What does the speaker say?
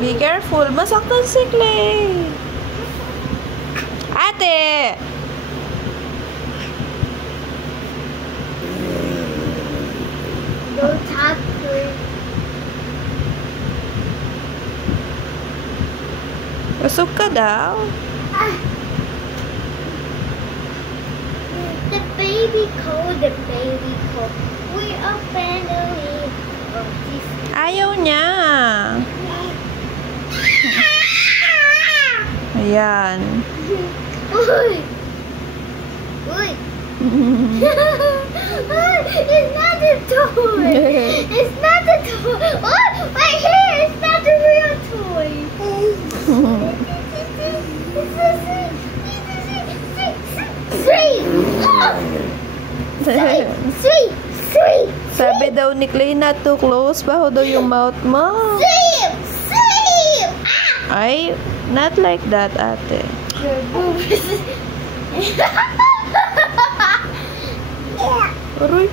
Be careful. Masaktan si Clay. Ate! Don't talk to her. Usog ka daw. The baby cold. We are family. Ayaw niya. Ayan. Uy! Uy! It's not a toy! It's not a toy! Oh! Right here! It's not a real toy! Sweet! Sabi daw ni Clay not too close. Baho daw yung mouth mo. Sleep! Ay, not like that, ate. Yeah. Aroy.